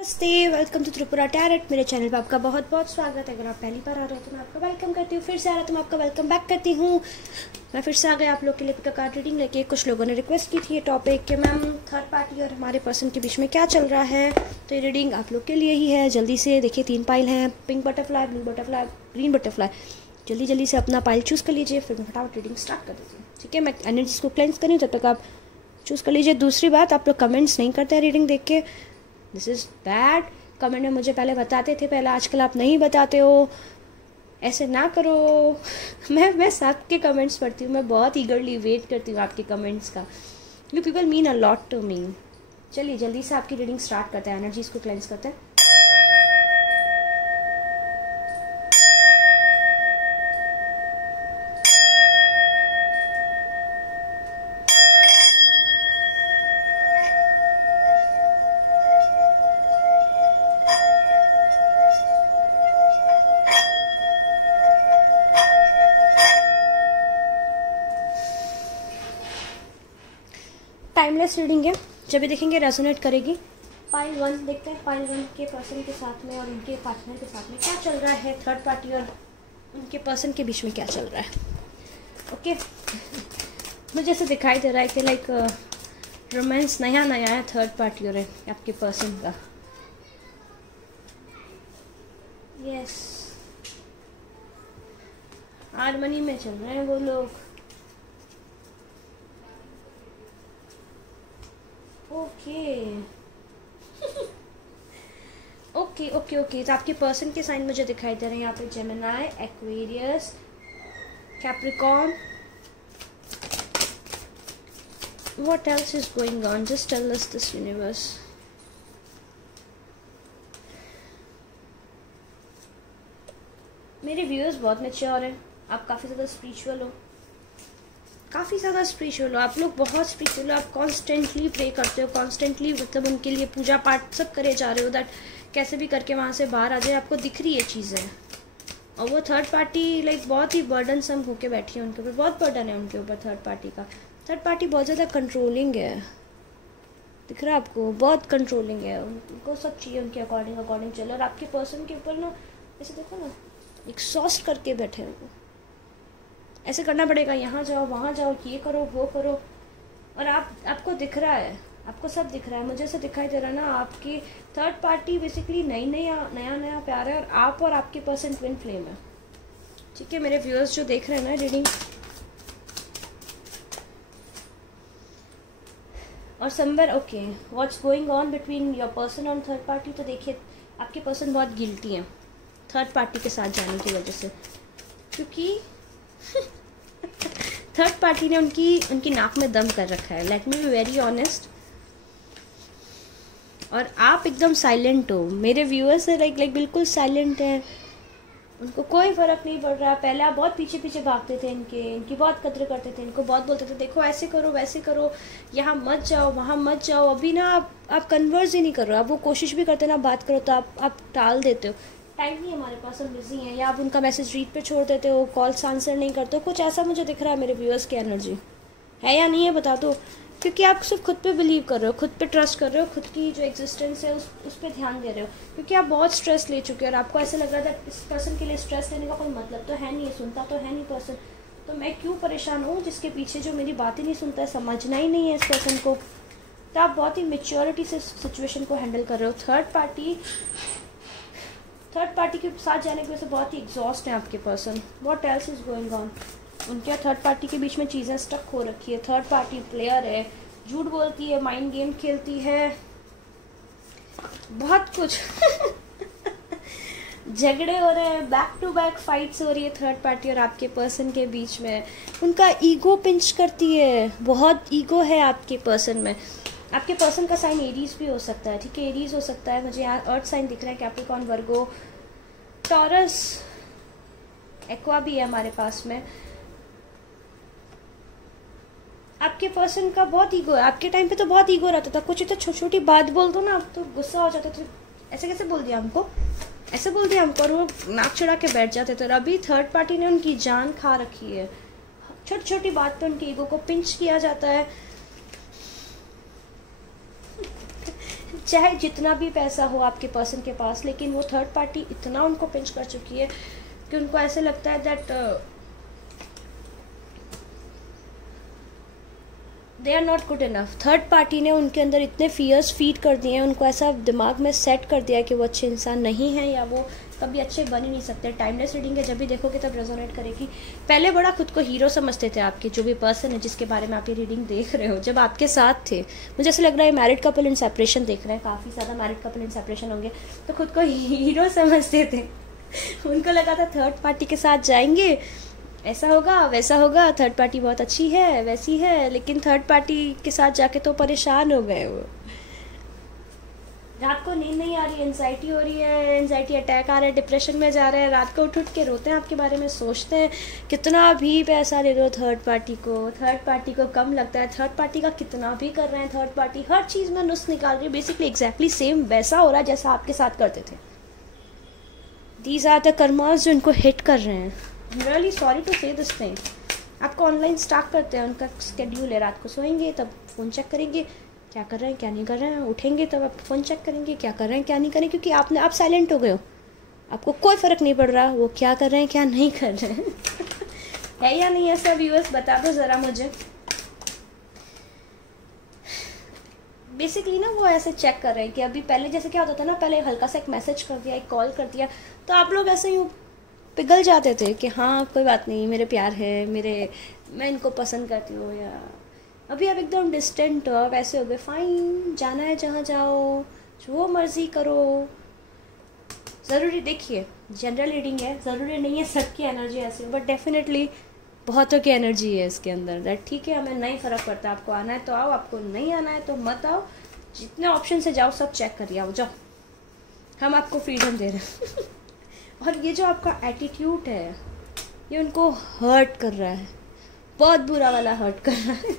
नमस्ते, welcome to Tripura tarot. मेरे channel पर आपका बहुत बहुत स्वागत है। अगर आप पहली बार आ रहे हो तो मैं आपका वेलकम करती हूँ। फिर से आ रहा है तो मैं आपका वेलकम बैक करती हूँ। मैं फिर से आ गई आप लोग के लिए पिक कार्ड रीडिंग लेके। कुछ लोगों ने रिक्वेस्ट की थी ये टॉपिक कि मैम थर्ड पार्टी और हमारे पर्सन के बीच में क्या चल रहा है, तो ये रीडिंग आप लोग के लिए ही है। जल्दी से देखिए, 3 पाइल हैं, pink butterfly, blue butterfly, green butterfly. जल्दी जल्दी से अपना पाइल चूज़ कर लीजिए, फिर मैं फटाफट रीडिंग स्टार्ट कर देती हूँ। ठीक है, मैं एनर्जीज को क्लेंस करी हूँ, तब तक आप चूज़ कर लीजिए। दूसरी बात, आप लोग कमेंट्स नहीं करते हैं रीडिंग देख के, दिस इज़ बैड। कमेंट में मुझे पहले बताते थे, पहले आजकल आप नहीं बताते हो, ऐसे ना करो। मैं सबके कमेंट्स पढ़ती हूँ, मैं बहुत ईगरली वेट करती हूँ आपके कमेंट्स का। You people mean a lot to me. चलिए जल्दी से आपकी रीडिंग स्टार्ट करते हैं, एनर्जीज को क्लेंस करते हैं। टाइमलेस रीडिंग है, जब भी देखेंगे रेजोनेट करेगी। पाइल 1 देखते हैं, पाइल 1 के पर्सन के साथ में और उनके पार्टनर के साथ में क्या चल रहा है, थर्ड पार्टी और उनके पर्सन के बीच में क्या चल रहा है। ओके, मुझे ऐसे दिखाई दे रहा है कि लाइक रोमांस नया नया है थर्ड पार्टी और आपके पर्सन का। यस, हारमनी में चल रहे हैं वो लोग। ओके, तो आपके पर्सन के साइन मुझे दिखाई दे रहे हैं यहाँ पे, Gemini, Aquarius, Capricorn. What else is going on, just tell us this universe. मेरे व्यूअर्स बहुत मैच्योर हैं, आप काफ़ी ज़्यादा स्पिरिचुअल हो, आप लोग बहुत स्पिरिचुअल हो। आप कॉन्स्टेंटली प्रे करते हो, कॉन्स्टेंटली मतलब उनके लिए पूजा पाठ सब करे जा रहे हो, दैट कैसे भी करके वहाँ से बाहर आ जाए। आपको दिख रही है चीज़ें, और वो थर्ड पार्टी लाइक बहुत ही बर्डन सम होके बैठी है उनके ऊपर, बहुत बर्डन है उनके ऊपर थर्ड पार्टी का। थर्ड पार्टी बहुत ज़्यादा कंट्रोलिंग है, दिख रहा है आपको, बहुत कंट्रोलिंग है। उनको सब चाहिए उनके अकॉर्डिंग चले, और आपके पर्सन के ऊपर ना ऐसे देखो ना, एग्जॉस्ट करके बैठे हैं वो। ऐसे करना पड़ेगा, यहाँ जाओ वहाँ जाओ, ये करो वो करो, और आपको दिख रहा है, आपको सब दिख रहा है। मुझे ऐसे दिखाई दे रहा है ना, आपकी थर्ड पार्टी बेसिकली नया प्यार है, और आप और आपके पर्सन ट्विन फ्लेम है। ठीक है, मेरे व्यूअर्स जो देख रहे हैं ना रीडिंग, और somewhere okay what's going on between your person और थर्ड पार्टी। तो देखिए, आपके पर्सन बहुत गिल्टी हैं थर्ड पार्टी के साथ जाने की वजह से, क्योंकि थर्ड पार्टी ने उनकी नाक में दम कर रखा है। Let me be very honest, और आप एकदम साइलेंट हो। मेरे व्यूअर्स है लाइक बिल्कुल साइलेंट हैं, उनको कोई फ़र्क नहीं पड़ रहा। पहले आप बहुत पीछे भागते थे, इनकी बहुत कदर करते थे, इनको बहुत बोलते थे देखो ऐसे करो वैसे करो, यहाँ मत जाओ वहाँ मत जाओ। अभी ना आप कन्वर्स ही नहीं कर रहे हो। आप वो कोशिश भी करते ना बात करो तो आप टाल देते हो, टाइम नहीं हमारे पास, हम बिजी हैं, या आप उनका मैसेज रीड पे छोड़ देते हो, कॉल्स आंसर नहीं करते हो। कुछ ऐसा मुझे दिख रहा है मेरे व्यूअर्स की एनर्जी है या नहीं है बता दो, क्योंकि आप सिर्फ खुद पे बिलीव कर रहे हो, खुद पे ट्रस्ट कर रहे हो, खुद की जो एग्जिस्टेंस है उस पर ध्यान दे रहे हो, क्योंकि आप बहुत स्ट्रेस ले चुके हो, और आपको ऐसा लग रहा था इस पर्सन के लिए स्ट्रेस लेने का कोई मतलब तो है नहीं, सुनता तो है नहीं पर्सन, तो मैं क्यों परेशान हूँ जिसके पीछे जो मेरी बात ही नहीं सुनता है, समझना ही नहीं है इस पर्सन को। तो आप बहुत ही मेच्योरिटी से सिचुएशन को हैंडल कर रहे हो। थर्ड पार्टी के साथ जाने की वजह से बहुत ही एग्जॉस्ट है आपके person. What else is going on, उनके थर्ड पार्टी के बीच में चीज़ें स्टक हो रखी है। थर्ड पार्टी प्लेयर है, झूठ बोलती है, माइंड गेम खेलती है, बहुत कुछ झगड़े हो रहे हैं, बैक टू बैक फाइट्स हो रही है थर्ड पार्टी और आपके पर्सन के बीच में। उनका ईगो पिंच करती है, बहुत ईगो है आपके पर्सन में। आपके पर्सन का साइन एरीज भी हो सकता है, ठीक है, एरीज हो सकता है। मुझे यहाँ अर्थ साइन दिख रहा है, कैप्रिकॉर्न, वर्गो, टॉरस, एक्वा भी है हमारे पास में। आपके पर्सन का बहुत ईगो है। आपके टाइम पे तो बहुत ईगो रहता था, कुछ तो छोटी छोटी बात बोल दो ना आप तो गुस्सा हो जाता था, ऐसे कैसे बोल दिया हमको, ऐसे बोल दिया हमको, और वो नाक चढ़ा के बैठ जाते थे। और अभी थर्ड पार्टी ने उनकी जान खा रखी है, छोटी छोटी बात पे उनके ईगो को पिंच किया जाता है। चाहे जितना भी पैसा हो आपके पर्सन के पास, लेकिन वो थर्ड पार्टी इतना उनको पिंच कर चुकी है कि उनको ऐसे लगता है that they are not good enough. Third party ने उनके अंदर इतने फियर्स फीड कर दिए हैं, उनको ऐसा दिमाग में सेट कर दिया है कि वो अच्छे इंसान नहीं है या वो कभी अच्छे बन ही नहीं सकते। टाइमलेस रीडिंग है, जब भी देखोगे तब रेजोनेट करेगी। पहले बड़ा खुद को हीरो समझते थे आपके जो भी पर्सन है जिसके बारे में आप ये रीडिंग देख रहे हो, जब आपके साथ थे। मुझे ऐसा लग रहा है मैरिड कपल इन सेपरेशन देख रहे हैं, काफ़ी ज़्यादा मैरिड कपल इन सेपरेशन होंगे, तो खुद को हीरो समझते थे। उनको लगा था थर्ड पार्टी के साथ जाएंगे, ऐसा होगा वैसा होगा, थर्ड पार्टी बहुत अच्छी है वैसी है, लेकिन थर्ड पार्टी के साथ जाके तो परेशान हो गए वो। रात को नींद नहीं आ रही, एंजाइटी हो रही है, एंजाइटी अटैक आ रहा है, डिप्रेशन में जा रहे हैं, रात को उठ के रोते हैं, आपके बारे में सोचते हैं। कितना भी पैसा दे दो थर्ड पार्टी को कम लगता है। थर्ड पार्टी का कितना भी कर रहे हैं, थर्ड पार्टी हर चीज़ में नुस्ख निकाल रही है। बेसिकली एग्जैक्टली सेम वैसा हो रहा है जैसा आपके साथ करते थे। दीज आर द कर्मास जो इनको हिट कर रहे हैं। I am really sorry to say this thing. आपको ऑनलाइन स्टार्ट करते हैं, उनका स्केड्यूल है, रात को सोएंगे तब फ़ोन चेक करेंगे क्या कर रहे हैं क्या नहीं कर रहे हैं, उठेंगे तब आप फ़ोन चेक करेंगे क्या कर रहे हैं क्या नहीं करें, क्योंकि आप साइलेंट हो गए हो, आपको कोई फ़र्क नहीं पड़ रहा वो क्या कर रहे हैं क्या नहीं कर रहे हैं। है या नहीं ऐसा व्यूअर्स, बता दो ज़रा मुझे। बेसिकली ना वो ऐसे चेक कर रहे हैं कि अभी पहले जैसे क्या होता था ना, पहले हल्का सा एक मैसेज कर दिया, एक कॉल कर दिया, तो आप लोग ऐसे ही पिघल जाते थे कि हाँ कोई बात नहीं, मेरे प्यार है, मैं इनको पसंद करती हूँ। या अभी आप एकदम डिस्टेंट हो, वैसे हो गए फाइन, जाना है जहाँ जाओ, जो मर्ज़ी करो। ज़रूरी देखिए जनरल रीडिंग है, ज़रूरी नहीं है सबकी एनर्जी ऐसी, बट डेफिनेटली बहुतों की एनर्जी है इसके अंदर। दैट ठीक है, हमें नहीं फ़र्क पड़ता, आपको आना है तो आओ, आपको नहीं आना है तो मत आओ, जितने ऑप्शन से जाओ सब चेक करिए, आओ जाओ, हम आपको फ्रीडम दे रहे हैं। और ये जो आपका एटीट्यूड है ये उनको हर्ट कर रहा है, बहुत बुरा वाला हर्ट कर रहा है।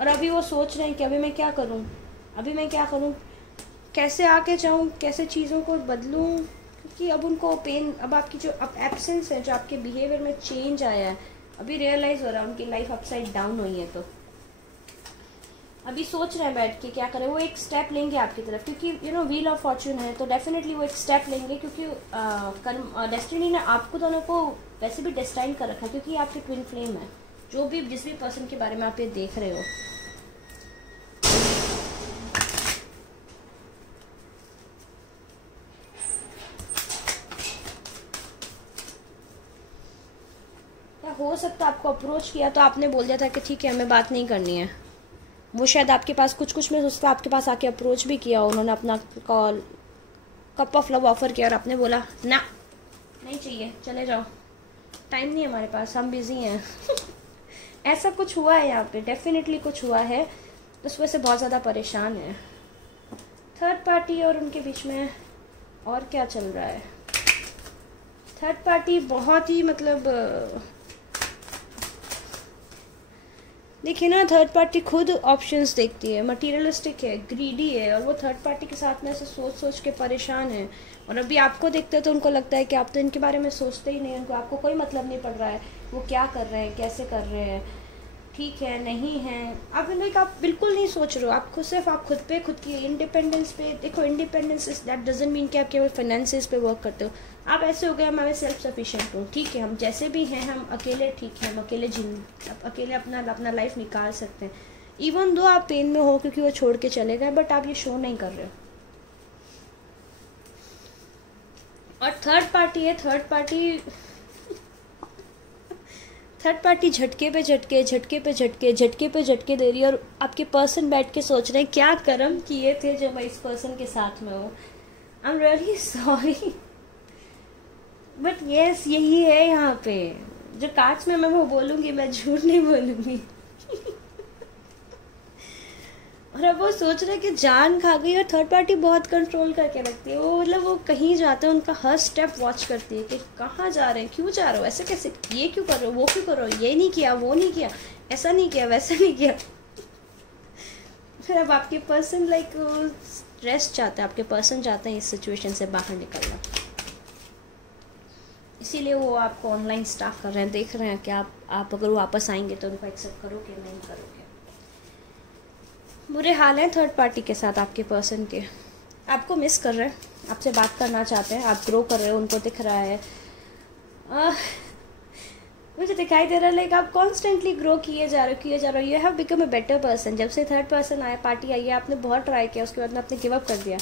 और अभी वो सोच रहे हैं कि अभी मैं क्या करूं, कैसे आके जाऊं, कैसे चीज़ों को बदलूं, क्योंकि अब उनको पेन, अब आपकी जो अब एब्सेंस है, जो आपके बिहेवियर में चेंज आया है, अभी रियलाइज़ हो रहा है, उनकी लाइफ अपसाइड डाउन हुई है। तो अभी सोच रहे हैं बैठ के क्या करें। वो एक स्टेप लेंगे आपकी तरफ, क्योंकि व्हील ऑफ फॉर्च्यून है, तो डेफिनेटली वो एक स्टेप लेंगे, क्योंकि डेस्टिनी ने आपको दोनों को वैसे भी डेस्टाइन कर रखा है, क्योंकि आपके ट्विन फ्लेम है, जो भी जिस भी पर्सन के बारे में आप ये देख रहे हो। क्या हो सकता आपको अप्रोच किया तो आपने बोल दिया था कि ठीक है हमें बात नहीं करनी है। वो शायद आपके पास कुछ में उसका आपके पास आके अप्रोच भी किया, उन्होंने अपना call cup of love offer किया और आपने बोला ना नहीं चाहिए, चले जाओ, टाइम नहीं है हमारे पास, हम बिज़ी हैं। ऐसा कुछ हुआ है यहाँ पे, डेफिनेटली कुछ हुआ है, उस वजह से बहुत ज़्यादा परेशान है। थर्ड पार्टी और उनके बीच में और क्या चल रहा है। थर्ड पार्टी बहुत ही देखिए ना, थर्ड पार्टी खुद ऑप्शंस देखती है, मटीरियलिस्टिक है, ग्रीडी है, और वो थर्ड पार्टी के साथ में ऐसे सोच के परेशान है। और अभी आपको देखते हैं तो उनको लगता है कि आप तो इनके बारे में सोचते ही नहीं, उनको आपको कोई मतलब नहीं पड़ रहा है वो क्या कर रहे हैं, कैसे कर रहे हैं, ठीक है नहीं है, आप बिल्कुल नहीं सोच रहे हो। आप खुद पे, खुद की इंडिपेंडेंस पे देखो। Independence is that doesn't mean कि आप केवल फाइनेंसेस पे वर्क करते हो। आप ऐसे हो गए मैं सेल्फ सफिशिएंट हूँ, ठीक है, हम जैसे भी हैं हम अकेले, ठीक है, हम अकेले अकेले अपना लाइफ निकाल सकते हैं। इवन दो आप पेन में हो क्योंकि वो छोड़ के चले गए, बट आप ये शो नहीं कर रहे हो। और थर्ड पार्टी झटके पे झटके दे रही है, और आपके पर्सन बैठ के सोच रहे हैं क्या कर्म किए थे जब मैं इस पर्सन के साथ में हूँ। आई am really sorry, but yes यही है यहाँ पे। जो कार्ड्स में मैं वो बोलूँगी, मैं झूठ नहीं बोलूँगी। और अब वो सोच रहे कि जान खा गई, और थर्ड पार्टी बहुत कंट्रोल करके रखती है। वो वो कहीं जाते हैं उनका हर स्टेप वॉच करती है कि कहाँ जा रहे हैं, क्यों जा रहे हो, ऐसे कैसे, ये क्यों कर रहे हो, वो क्यों कर रहे हो, ये नहीं किया, वो नहीं किया, ऐसा नहीं किया, वैसा नहीं किया। फिर अब आपके पर्सन रेस्ट चाहते हैं, आपके पर्सन चाहते हैं इस सिचुएशन से बाहर निकलना, इसीलिए वो आपको ऑनलाइन स्टाफ कर रहे हैं, देख रहे हैं कि आप अगर वापस आएंगे तो उनको एक्सेप्ट करोगे नहीं करोगे। बुरे हाल हैं थर्ड पार्टी के साथ आपके पर्सन के। आपको मिस कर रहे हैं, आपसे बात करना चाहते हैं, आप ग्रो कर रहे हो, उनको दिख रहा है। मुझे दिखाई दे रहा है लाइक आप कॉन्स्टेंटली ग्रो किए जा रहे हो। You have become a better person. जब से थर्ड पर्सन आया, पार्टी आई है, आपने बहुत ट्राई किया, उसके बाद में आपने गिव अप कर दिया,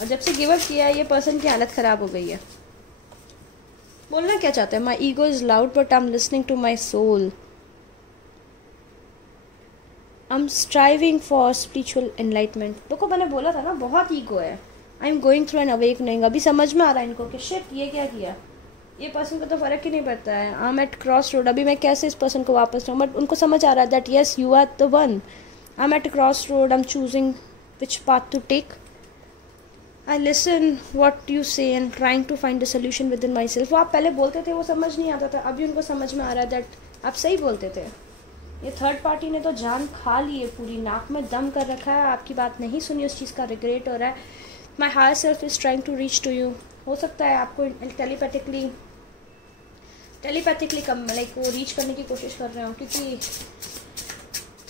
और जब से गिव अप किया ये पर्सन की हालत ख़राब हो गई है। बोलना क्या चाहते हैं? My ego is loud but I am listening to my soul. I am striving for spiritual enlightenment. देखो मैंने बोला था ना, बहुत ईगो है। I am going through an awakening. अभी समझ में आ रहा है इनको कि शिट ये क्या किया। ये पर्सन को तो फ़र्क ही नहीं पड़ता है। I am at cross road. अभी मैं कैसे इस पर्सन को वापस लाऊं, बट उनको समझ आ रहा है that yes you are the one. I am at cross road. I am choosing which path to take. I listen what you say and trying to find the solution within myself. वो आप पहले बोलते थे, वो समझ नहीं आता था, अभी उनको समझ में आ रहा है दैट आप सही बोलते थे। ये थर्ड पार्टी ने तो जान खा ली है, पूरी नाक में दम कर रखा है, आपकी बात नहीं सुनी, उस चीज़ का रिग्रेट हो रहा है। My higher self is trying to reach to you. हो सकता है आपको टेलीपैथिकली कम लाइक वो रीच करने की कोशिश कर रहे हो, क्योंकि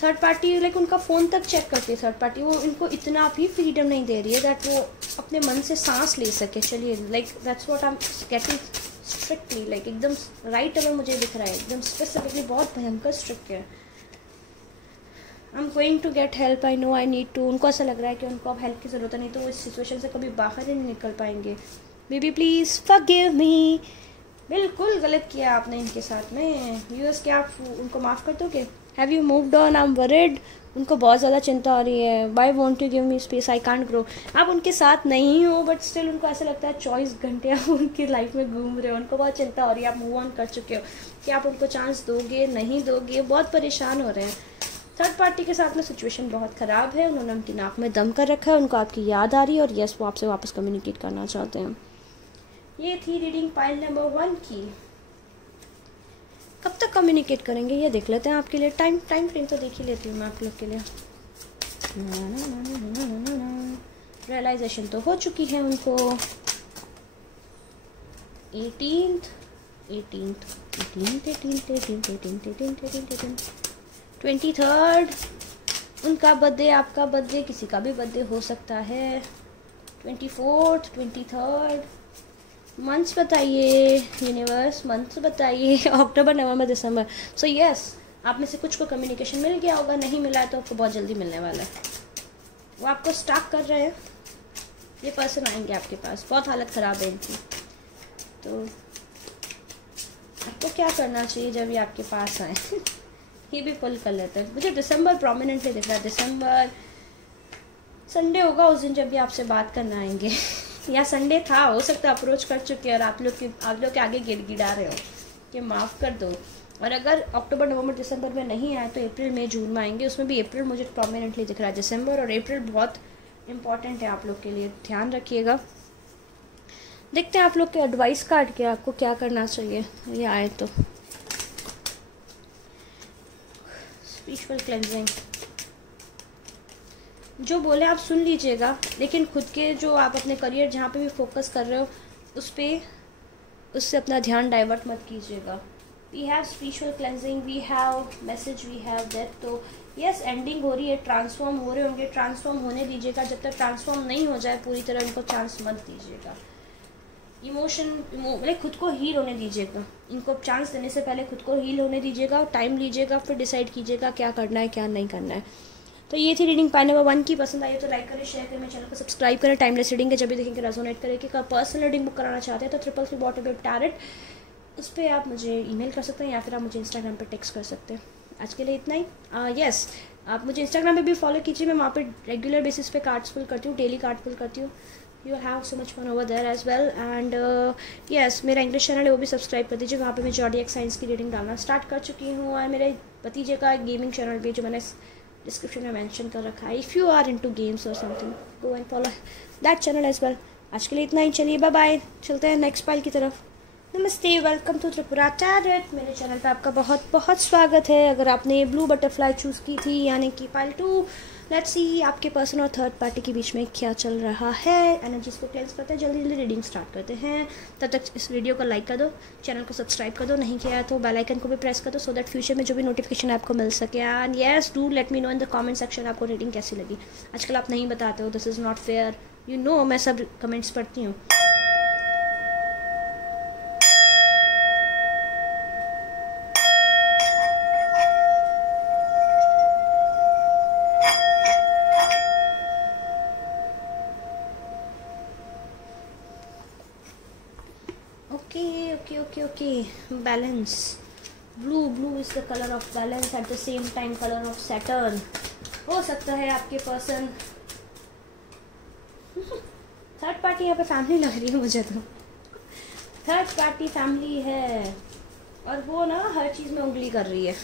थर्ड पार्टी लाइक उनका फ़ोन तक चेक करती है थर्ड पार्टी। वो इनको इतना भी फ्रीडम नहीं दे रही है दैट वो अपने मन से सांस ले सके। चलिए like that's what I am getting strictly, like एकदम राइट अवे मुझे दिख रहा है, एकदम स्पेसिफिकली बहुत भयंकर स्ट्रिक्ट है। I am going to get help, I know I need to. उनको ऐसा लग रहा है कि उनको अब हेल्प की ज़रूरत नहीं, तो वो इस सिचुएशन से कभी बाहर ही नहीं निकल पाएंगे। Baby please forgive me. बिल्कुल गलत किया आपने इनके साथ में। यूएस क्या आप उनको माफ़ कर दोगे? Have you moved on? I am worried. उनको बहुत ज़्यादा चिंता हो रही है। Why won't you give me space, I can't grow. आप उनके साथ नहीं हो बट स्टिल उनको ऐसा लगता है 24 घंटे आप उनकी लाइफ में घूम रहे हो। उनको बहुत चिंता हो रही है, आप मूव ऑन कर चुके हो, कि आप उनको चांस दोगे नहीं दोगे, बहुत परेशान हो रहे हैं। थर्ड पार्टी के साथ में सिचुएशन बहुत ख़राब है। उन्होंने उनकी नाक में दम कर रखा है, उनको आपकी याद आ रही है, और यस वो आपसे वापस कम्युनिकेट करना चाहते हैं। ये थी रीडिंग पाइल नंबर 1 की। कब तक कम्युनिकेट करेंगे ये देख लेते हैं आपके लिए। टाइम फ्रेम तो देख ही लेती हूँ मैं आप लोग के लिए। रियलाइजेशन तो हो चुकी है उनको। 18th 23rd उनका बर्थडे, आपका बर्थडे, किसी का भी बर्थडे हो सकता है। 24th 23rd मंथ्स बताइए यूनिवर्स, मंथ्स बताइए। अक्टूबर नवंबर दिसंबर। सो यस आप में से कुछ को कम्युनिकेशन मिल गया होगा, नहीं मिला है तो आपको बहुत जल्दी मिलने वाला है। वो आपको स्टॉक कर रहे हैं, ये पर्सन आएंगे आपके पास, बहुत हालत ख़राब है इनकी। तो आपको क्या करना चाहिए जब ये आपके पास आए? ये भी पुल कर लेते हैं। मुझे दिसंबर प्रोमिनेंटली दिख रहा है। दिसंबर संडे होगा उस दिन जब ये आपसे बात करना आएंगे, या संडे था, हो सकता है अप्रोच कर चुके हैं और आप लोग के आगे गिड़गिड़ा रहे हो कि माफ़ कर दो। और अगर अक्टूबर नवंबर दिसंबर में नहीं आए तो अप्रैल मई जून में आएंगे। उसमें भी अप्रैल मुझे प्रोमिनेंटली दिख रहा है। दिसंबर और अप्रैल बहुत इंपॉर्टेंट है आप लोग के लिए, ध्यान रखिएगा। देखते हैं आप लोग के एडवाइस कार्ड के आपको क्या करना चाहिए ये आए तो। स्पिरिचुअल क्लेंजिंग जो बोले आप सुन लीजिएगा, लेकिन खुद के जो आप अपने करियर जहाँ पे भी फोकस कर रहे हो उससे अपना ध्यान डाइवर्ट मत कीजिएगा। We have spiritual cleansing, we have message, we have death. तो यस एंडिंग हो रही है, ट्रांसफॉर्म हो रहे होंगे, ट्रांसफॉर्म होने दीजिएगा। जब तक ट्रांसफॉर्म नहीं हो जाए पूरी तरह उनको चांस मत दीजिएगा। मतलब खुद को हील होने दीजिएगा। इनको चांस देने से पहले खुद को हील होने दीजिएगा, टाइम लीजिएगा, फिर डिसाइड कीजिएगा क्या करना है क्या नहीं करना है। तो ये थी रीडिंग पाइल नंबर 1 की। पसंद आई तो लाइक करें, शेयर करें, मेरे चैनल को सब्सक्राइब करें। टाइमलेस रीडिंग के जब भी देखेंगे रेजोनेट करें कि पर्सनल रीडिंग बुक कराना चाहते हैं तो 333 उस पर आप मुझे ईमेल कर सकते हैं या फिर आप मुझे इंस्टाग्राम पर टेक्स्ट कर सकते हैं। आज के लिए इतना ही। यस आप मुझे इंस्टाग्राम पे भी फॉलो कीजिए, मैं वहाँ पे रेगुलर बेसिस पे कार्ड्स पुल करती हूँ, डेली कार्ड पुल करती हूँ। You have so much fun over there as well. And yes मेरा इंग्लिश चैनल है वो भी सब्सक्राइब कर दीजिए, वहाँ पे मैं जॉडियक साइंस की रीडिंग डालना स्टार्ट कर चुकी हूँ। और मेरे भतीजे का एक गेमिंग चैनल भी जो मैंने डिस्क्रिप्शन में मेंशन कर रखा है। If you are into games और something go and follow that channel as well. आज के लिए इतना ही, चलिए बाय बाय, चलते हैं नेक्स्ट पाइल की तरफ। नमस्ते, वेलकम टू त्रिपुरा टैरोट। मेरे चैनल पे आपका बहुत बहुत स्वागत है। अगर आपने ब्लू बटरफ्लाई चूज़ की थी यानी कि पाइल 2 लेट्स सी आपके पर्सन और थर्ड पार्टी के बीच में क्या चल रहा है। एनर्जीज को क्लेंस करते हैं, जल्दी जल्दी रीडिंग स्टार्ट करते हैं। तब तक इस वीडियो को लाइक कर दो, चैनल को सब्सक्राइब कर दो, नहीं किया है तो बेल आइकन को भी प्रेस कर दो, सो दैट फ्यूचर में जो भी नोटिफिकेशन आपको मिल सके। And yes, do let me know in the comment section आपको रीडिंग कैसी लगी। आजकल आप नहीं बताते हो, this is not fair, you know मैं सब कमेंट्स पढ़ती हूँ। Okay. Balance. Blue is the color of balance, at the same time color of Saturn. हो सकता है आपके पर्सन थर्ड पार्टी, यहाँ पे फैमिली लग रही है मुझे तो। थर्ड पार्टी फैमिली है और वो ना हर चीज़ में उंगली कर रही है।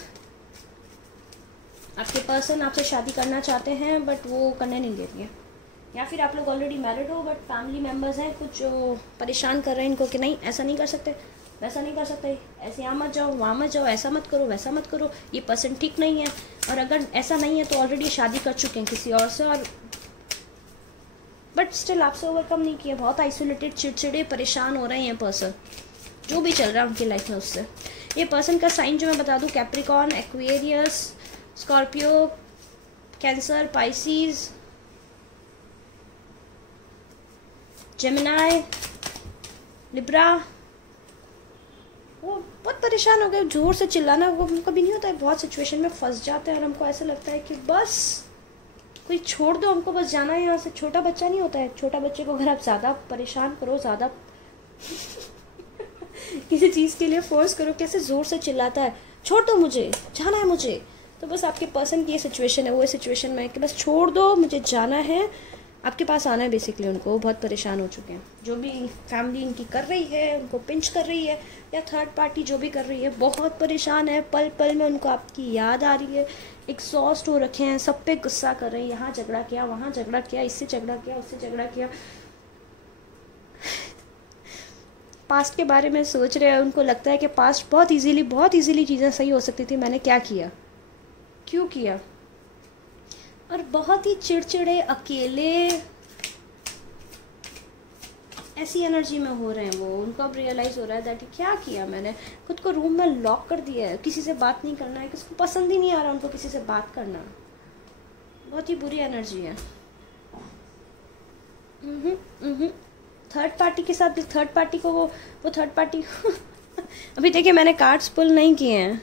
आपके पर्सन आपसे शादी करना चाहते हैं बट वो करने नहीं दे रही है, या फिर आप लोग ऑलरेडी मैरिड हो बट फैमिली मेम्बर्स हैं कुछ जो परेशान कर रहे हैं इनको कि नहीं ऐसा नहीं कर सकते, वैसा नहीं कर सकते, ऐसे यहाँ मत जाओ, वहाँ मत जाओ, ऐसा मत करो, वैसा मत करो, ये पर्सन ठीक नहीं है। और अगर ऐसा नहीं है तो ऑलरेडी शादी कर चुके हैं किसी और से, और बट स्टिल आपसे ओवरकम नहीं किया। बहुत आइसोलेटेड, चिड़चिड़े, परेशान हो रहे हैं पर्सन, जो भी चल रहा है उनकी लाइफ में उससे। ये पर्सन का साइन जो मैं बता दूँ, Capricorn, Aquarius, Scorpio, cancer, Pisces, Gemini, Libra. वो बहुत परेशान हो गए, जोर से चिल्लाना वो कभी नहीं होता है, बहुत सिचुएशन में फंस जाते हैं और हमको ऐसा लगता है कि बस कोई छोड़ दो, हमको बस जाना है यहाँ से। छोटा बच्चा नहीं होता है, छोटा बच्चे को अगर आप ज़्यादा परेशान करो, ज़्यादा किसी चीज़ के लिए फोर्स करो, कैसे ज़ोर से चिल्लाता है, छोड़ दो मुझे, जाना है मुझे। तो बस आपके पर्सन की ये सिचुएशन है, वो सिचुएशन में है कि बस छोड़ दो, मुझे जाना है, आपके पास आना है बेसिकली। उनको बहुत परेशान हो चुके हैं, जो भी फैमिली इनकी कर रही है, उनको पिंच कर रही है, या थर्ड पार्टी जो भी कर रही है, बहुत परेशान है। पल पल में उनको आपकी याद आ रही है, एग्जॉस्ट हो रखे हैं, सब पे गुस्सा कर रहे हैं, यहाँ झगड़ा किया, वहाँ झगड़ा किया, इससे झगड़ा किया, उससे झगड़ा किया। पास्ट के बारे में सोच रहे हैं, उनको लगता है कि पास्ट बहुत इजीली चीज़ें सही हो सकती थी, मैंने क्या किया, क्यों किया। और बहुत ही चिड़चिड़े, अकेले, ऐसी एनर्जी में हो रहे हैं वो। उनको अब रियलाइज़ हो रहा है दैट क्या किया मैंने, खुद को रूम में लॉक कर दिया है, किसी से बात नहीं करना है, किसी को पसंद ही नहीं आ रहा उनको किसी से बात करना। बहुत ही बुरी एनर्जी है। थर्ड पार्टी के साथ, थर्ड पार्टी को वो थर्ड पार्टी अभी देखिए मैंने कार्ड्स पुल नहीं किए हैं,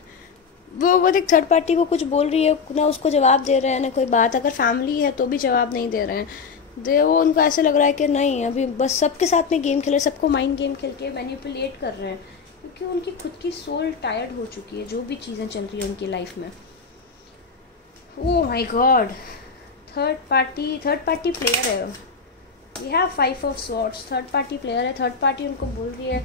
वो देख थर्ड पार्टी को कुछ बोल रही है ना, उसको जवाब दे रहे हैं ना कोई बात। अगर फैमिली है तो भी जवाब नहीं दे रहे हैं, वो उनको ऐसे लग रहा है कि नहीं, अभी बस सबके साथ में गेम खेले, सबको माइंड गेम खेल के मैनिपुलेट कर रहे हैं, क्योंकि उनकी खुद की सोल टायर्ड हो चुकी है जो भी चीज़ें चल रही है उनकी लाइफ में। Oh my God, third party player है। We have 5 of swords, third party player है। थर्ड पार्टी उनको बोल रही है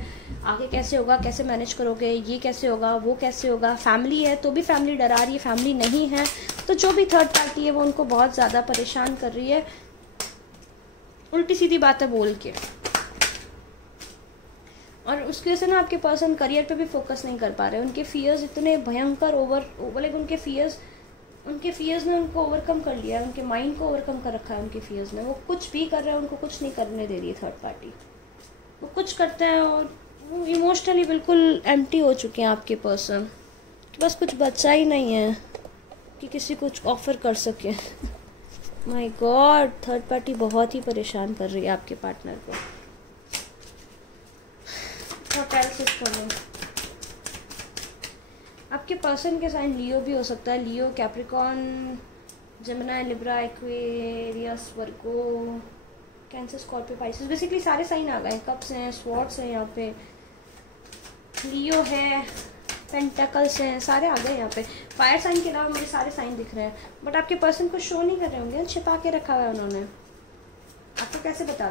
आगे कैसे होगा, कैसे मैनेज करोगे, ये कैसे होगा, वो कैसे होगा। फैमिली है तो भी फैमिली डरा रही है, फैमिली नहीं है तो जो भी थर्ड पार्टी है वो उनको बहुत ज़्यादा परेशान कर रही है, उल्टी सीधी बातें बोल के। और उसकी वजह से ना आपके पर्सन करियर पे भी फोकस नहीं कर पा रहे। उनके फियर्स इतने भयंकर लाइक उनके फियर्स ने उनको ओवरकम कर लिया है, उनके माइंड को ओवरकम कर रखा है उनके फियर्स ने। वो कुछ भी कर रहे हैं, उनको कुछ नहीं करने दे रही है थर्ड पार्टी। वो कुछ करते हैं और वो इमोशनली बिल्कुल एम्प्टी हो चुके हैं आपके पर्सन, बस कुछ बचा ही नहीं है कि किसी को कुछ ऑफर कर सके। माय गॉड, थर्ड पार्टी बहुत ही परेशान कर रही है आपके पार्टनर को। आपके पर्सन के साइन लियो भी हो सकता है, लियो, कैप्रिकॉर्न, जेमिनी, लिब्रा, एक्वेरियस, वर्गो, कैंसर, स्कॉर्पियो, पाइसेस, बेसिकली सारे साइन आ गए। कप्स हैं, स्वॉर्ड्स हैं, यहाँ पे लियो है, पेंटेकल्स हैं, सारे आ गए यहाँ पे। फायर साइन के अलावा मुझे सारे साइन दिख रहे हैं, बट आपके पर्सन को शो नहीं कर रहे होंगे, छिपा के रखा हुआ है उन्होंने। आपको कैसे बता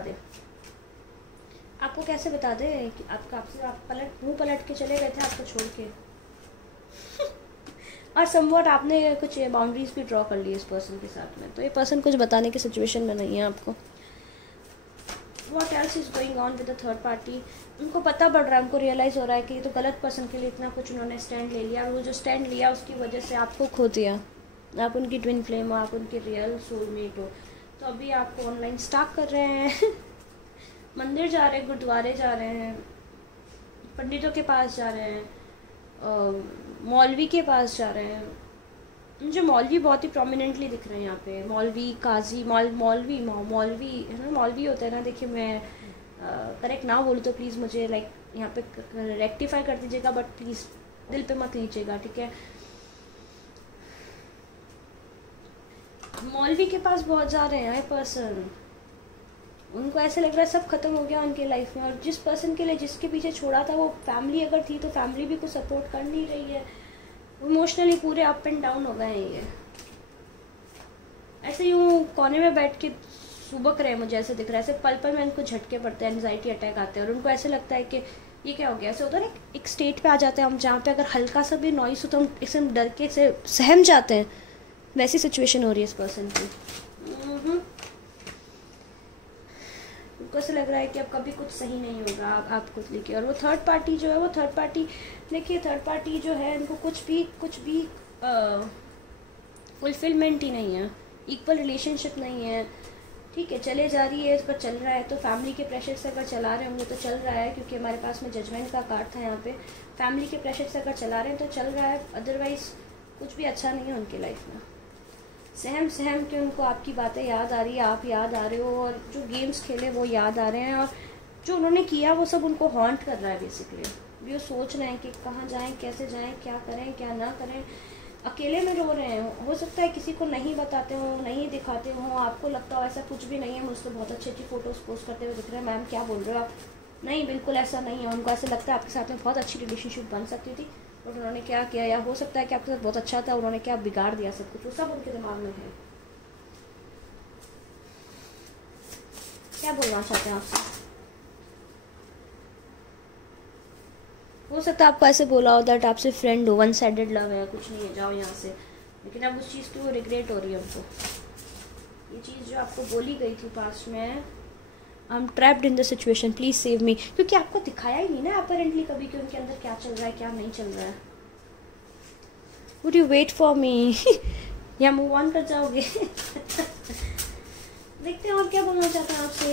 दे कि आप मुँह पलट के चले गए थे आपको छोड़ के और समवॉट आपने कुछ बाउंड्रीज भी ड्रॉ कर ली इस पर्सन के साथ में। तो ये पर्सन कुछ बताने की सिचुएशन में नहीं है आपको। What else is going on with the third party? उनको पता पड़ रहा है, उनको रियलाइज़ हो रहा है कि ये तो गलत पर्सन के लिए इतना कुछ उन्होंने स्टैंड ले लिया, और वो जो स्टैंड लिया उसकी वजह से आपको खो दिया। आप उनकी ट्विन फ्लेम हो, आप उनके रियल सोलमेट हो, तो अभी आपको ऑनलाइन स्टॉक कर रहे हैं मंदिर जा रहे हैं, गुरुद्वारे जा रहे हैं, पंडितों के पास जा रहे हैं, मौलवी के पास जा रहे हैं। मुझे मौलवी बहुत ही प्रोमिनेंटली दिख रहे हैं यहाँ पे, मौलवी, काजी, मौलवी है ना, मौलवी होता है ना। देखिए मैं करेक्ट ना बोलूँ तो प्लीज़ मुझे यहाँ पे रेक्टिफाई कर दीजिएगा, बट प्लीज़ दिल पे मत लीजिएगा, ठीक है। मौलवी के पास बहुत जा रहे हैं पर्सन, उनको ऐसे लग रहा है सब खत्म हो गया उनके लाइफ में, और जिस पर्सन के लिए जिसके पीछे छोड़ा था वो फैमिली अगर थी तो फैमिली भी कुछ सपोर्ट कर नहीं रही है, इमोशनली पूरे अप एंड डाउन हो गए हैं ये। ऐसे यूँ कोने में बैठ के सुबक रहे, मुझे ऐसे दिख रहा है, ऐसे पल पल में इनको झटके पड़ते हैं, एंजाइटी अटैक आते हैं, और उनको ऐसे लगता है कि ये क्या हो गया। ऐसे होता है ना एक स्टेट पे आ जाते हैं हम जहाँ पे अगर हल्का सा भी नॉइस हो तो हम इसे डर के से सहम जाते हैं, वैसी सिचुएशन हो रही है इस पर्सन की। उनको ऐसा लग रहा है कि अब कभी कुछ सही नहीं होगा आप खुद लेके। और वो थर्ड पार्टी जो है, वो थर्ड पार्टी, देखिए थर्ड पार्टी जो है इनको कुछ भी फुलफिलमेंट ही नहीं है, इक्वल रिलेशनशिप नहीं है, ठीक है। चले जा रही है पर चल रहा है, तो फैमिली के प्रेशर से अगर चला रहे होंगे तो चल रहा है, क्योंकि हमारे पास में जजमेंट का कार्ड था यहाँ पे। फैमिली के प्रेशर से अगर चला रहे हैं तो चल रहा है, अदरवाइज़ कुछ भी अच्छा नहीं है उनकी लाइफ में। सहम के उनको आपकी बातें याद आ रही है, आप याद आ रहे हो, और जो गेम्स खेले वो याद आ रहे हैं, और जो उन्होंने किया वो सब उनको हॉन्ट कर रहा है बेसिकली। वो सोच रहे हैं कि कहाँ जाएं, कैसे जाएं, क्या करें क्या ना करें, अकेले में रो रहे हैं। हो सकता है किसी को नहीं बताते हो, नहीं दिखाते हो, आपको लगता हो ऐसा कुछ भी नहीं है, मुझसे बहुत अच्छी फ़ोटोज़ पोस्ट करते हुए दिख रहे हैं, मैम क्या बोल रहे हो आप। नहीं, बिल्कुल ऐसा नहीं है। उनको ऐसा लगता है आपके साथ में बहुत अच्छी रिलेशनशिप बन सकती थी, बट उन्होंने क्या किया, या हो सकता है कि आपके साथ बहुत अच्छा था, उन्होंने क्या बिगाड़ दिया सब कुछ, वो सब उनके दिमाग में है। क्या बोलना चाहते हैं आपसे? हो सकता है आपको ऐसे बोला हो दैट आपसे फ्रेंड हो, वन साइडेड लव है, कुछ नहीं है, जाओ यहाँ से, लेकिन अब उस चीज़ की वो रिग्रेट हो रही है उनको। ये चीज़ जो आपको बोली गई थी पास्ट में, I am trapped in the situation, please save me, क्योंकि आपको दिखाया ही नहीं ना अपेरेंटली कभी कि उनके अंदर क्या चल रहा है क्या नहीं चल रहा है। Would you wait for me या मूव ऑन कर जाओगे देखते हैं और क्या बोलना चाहते हैं आपसे।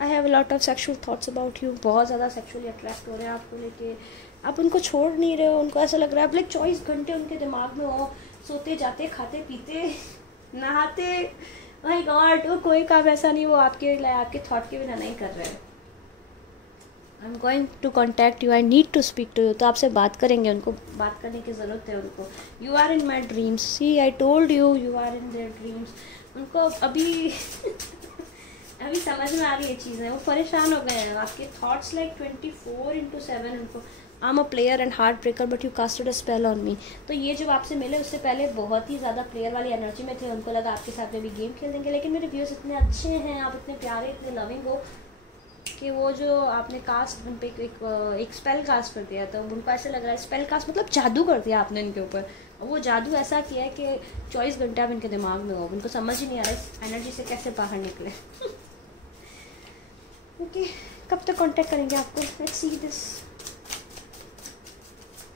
I have a lot of sexual thoughts about you, बहुत ज़्यादा सेक्शुअली अट्रैक्ट हो रहे हैं आपको लेके, आप उनको छोड़ नहीं रहे हो, उनको ऐसा लग रहा है आप लाइक 24 घंटे उनके दिमाग में हो, सोते जाते खाते पीते नहाते, माय गॉड, वो कोई काम ऐसा नहीं वो आपके थॉट के बिना नहीं कर रहे हैं। I am going to contact you, I need to speak to you, तो आपसे बात करेंगे, उनको बात करने की ज़रूरत है उनको। You are in my dreams, see I told you, you are in their dreams. उनको अभी अभी समझ में आ रही है चीज़ें, वो परेशान हो गए हैं आपके थॉट्स लाइक 24/7 उनको। I am a player and heart breaker but you casted a spell on me. तो ये जब आपसे मिले उससे पहले बहुत ही ज़्यादा प्लेयर वाली एनर्जी में थे, उनको लगा आपके साथ में भी गेम खेल देंगे, लेकिन मेरे व्यूअर्स इतने अच्छे हैं, आप इतने प्यारे इतने लविंग हो कि वो जो आपने कास्ट उन पर एक स्पेल कास्ट कर दिया, तो उनको ऐसे लग रहा है स्पेल कास्ट मतलब जादू कर दिया आपने इनके ऊपर, और वो जादू ऐसा किया है कि 24 घंटे आप इनके दिमाग में हो, उनको समझ ही नहीं आ रहा इस एनर्जी से कैसे बाहर निकले। ओके, कब तक कांटेक्ट करेंगे आपको, लेट्स सी दिस।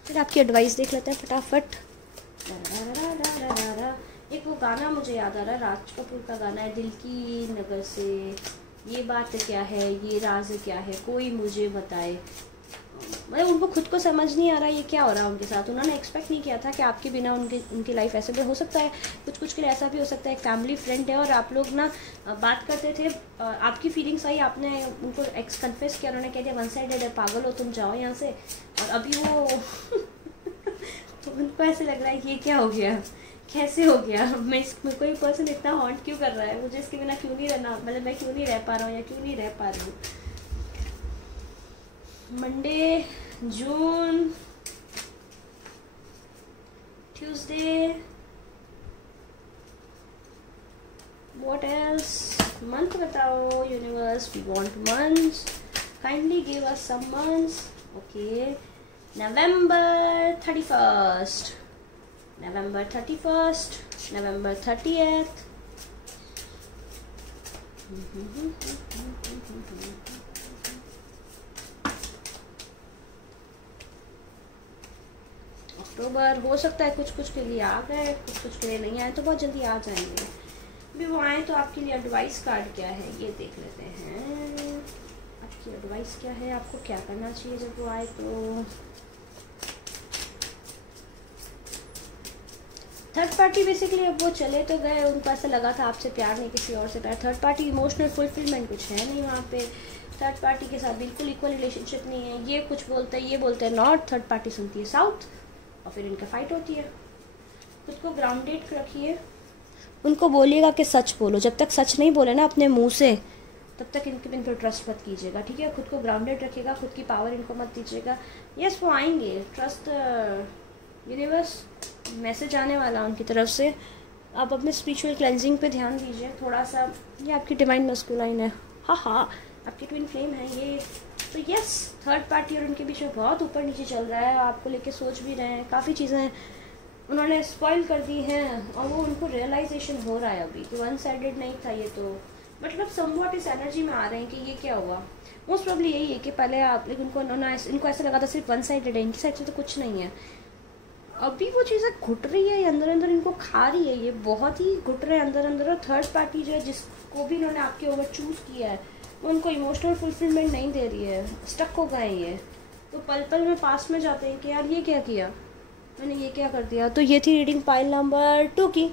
फिर आपकी एडवाइस देख लेते हैं फटाफट। एक वो गाना मुझे याद आ रहा है, राज कपूर का गाना है, दिल की नगर से, ये बात क्या है, ये राज क्या है, कोई मुझे बताए। मतलब उनको खुद को समझ नहीं आ रहा ये क्या हो रहा है उनके साथ। उन्होंने एक्सपेक्ट नहीं किया था कि आपके बिना उनकी लाइफ ऐसे भी हो सकता है, कुछ के लिए ऐसा भी हो सकता है। एक फैमिली फ्रेंड है और आप लोग ना बात करते थे, आपकी फीलिंग्स आई, आपने उनको कन्फेस किया, उन्होंने कह दिया वन साइडेड है, पागल हो तुम, जाओ यहाँ से। और अभी वो तो उनको ऐसे लग रहा है कि ये क्या हो गया, कैसे हो गया, मैं कोई पर्सन इतना हॉन्ट क्यों कर रहा है, मुझे इसके बिना क्यों नहीं रहना, मतलब मैं क्यों नहीं रह पा रहा हूँ या क्यों नहीं रह पा रही हूँ। Monday, June, Tuesday, what else, month बताओ universe, we want months, kindly give us some months. Okay, November 31st, November 31st, November 30th, October. हो सकता है कुछ कुछ के लिए आ गए, कुछ कुछ के लिए नहीं आए, तो बहुत जल्दी आ जाएंगे। अभी वो आए तो आपके लिए एडवाइस कार्ड क्या है ये देख लेते हैं। आपकी एडवाइस क्या है, आपको क्या करना चाहिए जब वो आए। तो थर्ड पार्टी बेसिकली अब वो चले तो गए, उनको ऐसा लगा था आपसे प्यार नहीं किसी और से प्यार। थर्ड पार्टी इमोशनल फुलफिलमेंट कुछ है नहीं वहाँ पे। थर्ड पार्टी के साथ बिल्कुल इक्वल रिलेशनशिप नहीं है। ये कुछ बोलते हैं, ये बोलते हैं नॉर्थ, थर्ड पार्टी सुनती है साउथ, और फिर इनका फाइट होती है। खुद को ग्राउंडेड रखिए, उनको बोलिएगा कि सच बोलो। जब तक सच नहीं बोले ना अपने मुंह से, तब तक इनके इन पर ट्रस्ट मत कीजिएगा, ठीक है। खुद को ग्राउंडेड रखिएगा, खुद की पावर इनको मत दीजिएगा। यस वो आएंगे, ट्रस्ट यूनिवर्स, मैसेज आने वाला उनकी तरफ से। आप अपने स्पिरिचुअल क्लेंजिंग पे ध्यान दीजिए थोड़ा सा। ये आपकी डिवाइन मस्कुलाइन है, हाँ आपकी ट्विन फ्लेम है ये। तो यस थर्ड पार्टी और उनके बीच में बहुत ऊपर नीचे चल रहा है, आपको लेके सोच भी रहे हैं, काफ़ी चीज़ें उन्होंने स्पॉइल कर दी हैं, और वो उनको रियलाइजेशन हो रहा है अभी कि वन साइडेड नहीं था ये। तो मतलब समवॉट इस एनर्जी में आ रहे हैं कि ये क्या हुआ। मोस्ट प्रॉब्ली यही है कि पहले आप, लेकिन इनको ऐसा लगा था सिर्फ वन साइडेड है, इनकी साइड से तो कुछ नहीं है। अभी वो चीज़ें घुट रही है अंदर अंदर, इनको खा रही है, ये बहुत ही घुट रहे हैं अंदर अंदर। और थर्ड पार्टी जो है, जिसको भी इन्होंने आपके ओवर चूज़ किया है, वो उनको इमोशनल फुलफिलमेंट नहीं दे रही है, स्टक हो गए ये। तो पल पल में पास में जाते हैं कि यार ये क्या किया मैंने, ये क्या कर दिया। तो ये थी रीडिंग पाइल नंबर 2 की।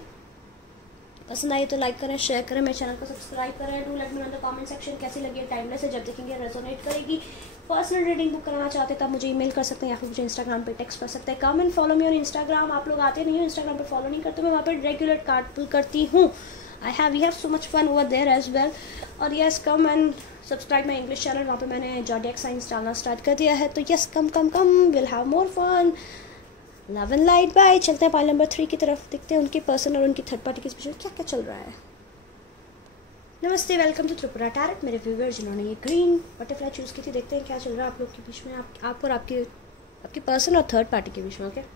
पसंद आई तो लाइक करें, शेयर करें, मेरे चैनल को सब्सक्राइब करें। Do let me know in the comment section कैसी लगी है। टाइमलेस है, जब देखेंगे रेजोनेट करेगी। पर्सनल रीडिंग बुक कराना चाहते हैं तो आप मुझे ईमेल कर सकते हैं, या फिर मुझे इंस्टाग्राम पे टेक्स्ट कर सकते हैं। कम and follow me on Instagram. आप लोग आते नहीं हो इंस्टाग्राम पे, फॉलो नहीं करते, मैं वहाँ पर रेगुलर कार्ड पुल करती हूँ। We have so much fun over there as well. और yes come and subscribe my English channel, वहाँ पे मैंने जॉडियक साइंस डालना स्टार्ट कर दिया है। तो yes come will have more fun. Love and light bye. चलते हैं पाइल नंबर 3 की तरफ, देखते हैं उनकी पर्सन और उनकी थर्ड पार्टी के बीच में क्या क्या चल रहा है। नमस्ते, वेलकम टू त्रिपुरा टैरेट। मेरे व्यूअर जिन्होंने ये ग्रीन बटरफ्लाई चूज़ की थी, देखते हैं क्या चल रहा है आप लोग के बीच में, आप और आपके पर्सन और थर्ड पार्टी के बीच में। ओके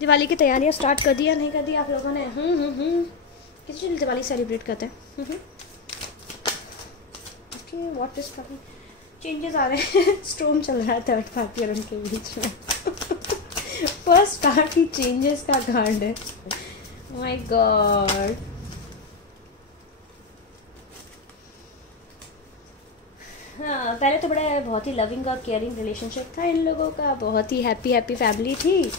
दिवाली की तैयारियां स्टार्ट कर दी या नहीं कर दी आप लोगों ने? किस दिन दिवाली सेलिब्रेट करते हैं? व्हाट इज कमिंग, चेंजेस आ रहे हैं। स्टॉर्म चल रहा है थर्ड पार्टी और उनके बीच में। फर्स्ट पार्टी चेंजेस का कार्ड है, माय गॉड। हाँ पहले तो बड़ा बहुत ही लविंग और केयरिंग रिलेशनशिप था इन लोगों का, बहुत ही हैप्पी फैमिली थी।